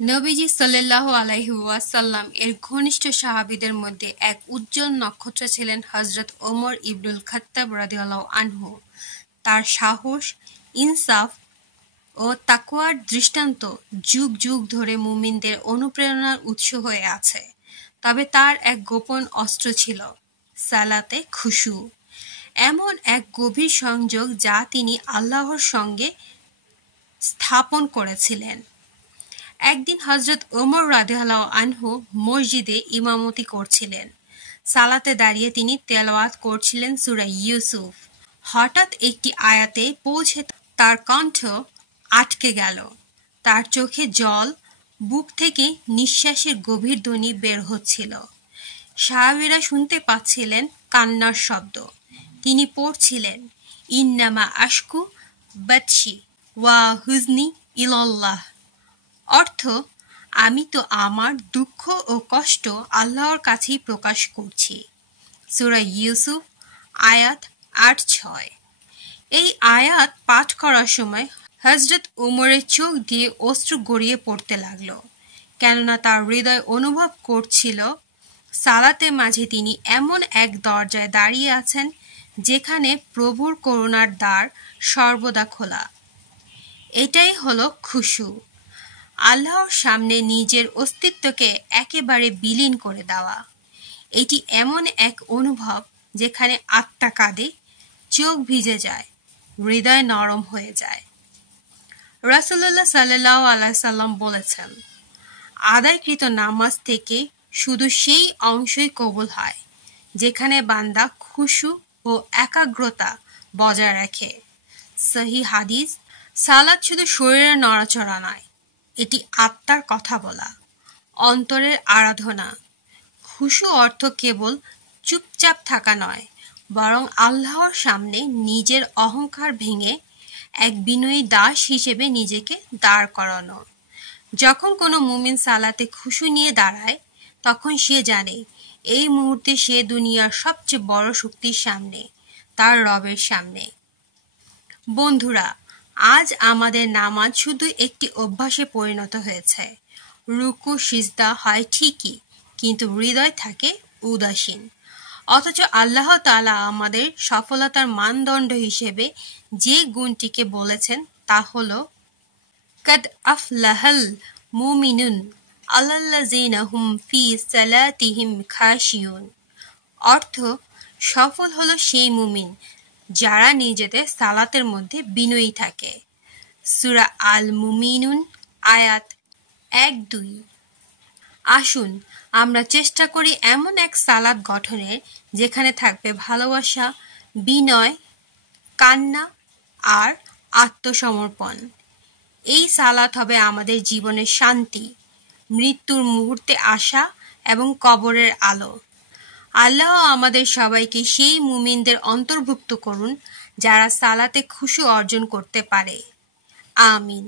নবীজি সাল্লাল্লাহু আলাইহি ওয়াসাল্লাম এর ঘনিষ্ঠ সাহাবীদের মধ্যে এক উজ্জ্বল নক্ষত্র ছিলেন হযরত ওমর ইবনুল খাত্তাব রাদিয়াল্লাহু আনহু। তার সাহস, ইনসাফ ও তাকওয়ার দৃষ্টান্ত যুগ যুগ ধরে মুমিনদের অনুপ্রেরণার উৎস হয়ে আছে। তবে তার এক গোপন অস্ত্র ছিল সালাতে খুশু, এমন এক গভীর সংযোগ যা তিনি আল্লাহর সঙ্গে স্থাপন করেছিলেন। একদিন হযরত ওমর রাদিয়াল্লাহু আনহু মসজিদে ইমামতি করছিলেন। সালাতে দাঁড়িয়ে তিনি তেলাওয়াত করছিলেন সূরা ইউসুফ। হঠাৎ একটি আয়াতে পৌঁছে তার কণ্ঠ আটকে গেল। তার চোখে জল, বুক থেকে নিঃশ্বাসের গভীর ধ্বনি বের হচ্ছিল। সাহাবীরা শুনতে পাচ্ছিলেন কান্নার শব্দ। তিনি পড়ছিলেন, ইন্নামা আশকু বাতশি ওয়া হুজনি ইলাল্লাহ। অর্থ, আমি তো আমার দুঃখ ও কষ্ট আল্লাহর কাছেই প্রকাশ করছি। সূরা ইউসুফ আয়াত ৮-৬। এই আয়াত পাঠ করার সময় হযরত উমরের চোখ দিয়ে অশ্রু গড়িয়ে পড়তে লাগল, কেননা তার হৃদয় অনুভব করছিল সালাতের মাঝে তিনি এমন এক দরজায় দাঁড়িয়ে আছেন যেখানে প্রভুর করুণার দ্বার সর্বদা খোলা। এটাই হলো খুশু, আল্লাহর সামনে নিজের অস্তিত্বকে একেবারে বিলীন করে দেওয়া। এটি এমন এক অনুভব যেখানে আত্মা কাঁদে, চোখ ভিজে যায়, হৃদয় নরম হয়ে যায়। রাসূলুল্লাহ সাল্লাল্লাহু আলাইহি সাল্লাম বলেছেন, আদায়কৃত নামাজ থেকে শুধু সেই অংশই কবুল হয় যেখানে বান্দা খুশু ও একাগ্রতা বজায় রাখে। সহিহ হাদিস। সালাত শুধু শরীরের নড়াচড়া নয়, এটি আত্মার কথা বলা, অন্তরের আরাধনা। খুশু অর্থ কেবল চুপচাপ থাকা নয়, বরং আল্লাহর সামনে নিজের অহংকার ভেঙে এক বিনয়ী দাস হিসেবে নিজেকে দাঁড় করানো। যখন কোনো মুমিন সালাতে খুশু নিয়ে দাঁড়ায়, তখন সে জানে এই মুহূর্তে সে দুনিয়ার সবচেয়ে বড় শক্তির সামনে, তার রবের সামনে। বন্ধুরা, আজ আমাদের নামাজ শুধু একটি অভ্যাসে পরিণত হয়েছে। রুকু সিজদা হয় ঠিকই, কিন্তু হৃদয় থাকে উদাসীন। অথচ আল্লাহ তাআলা আমাদের সফলতার মানদণ্ড হিসেবে যে গুণটিকে বলেছেন তা হলো কাদ আফলাহাল মুমিনুন আল্লাযীনা হুম ফি সালাতিহিম খাশিয়ুন। অর্থ, সফল হলো সেই মুমিন যারা নিজেদের সালাতের মধ্যে বিনয়ী থাকে। সূরা আল মুমিনুন আয়াত ১-২। আসুন আমরা চেষ্টা করি এমন এক সালাত গঠনের যেখানে থাকবে ভালোবাসা, বিনয়, কান্না আর আত্মসমর্পণ। এই সালাত হবে আমাদের জীবনের শান্তি, মৃত্যুর মুহূর্তে আশা এবং কবরের আলো। আল্লাহ আমাদের সবাইকে সেই মুমিনদের অন্তর্ভুক্ত করুন যারা সালাতে খুশু অর্জন করতে পারে। আমিন।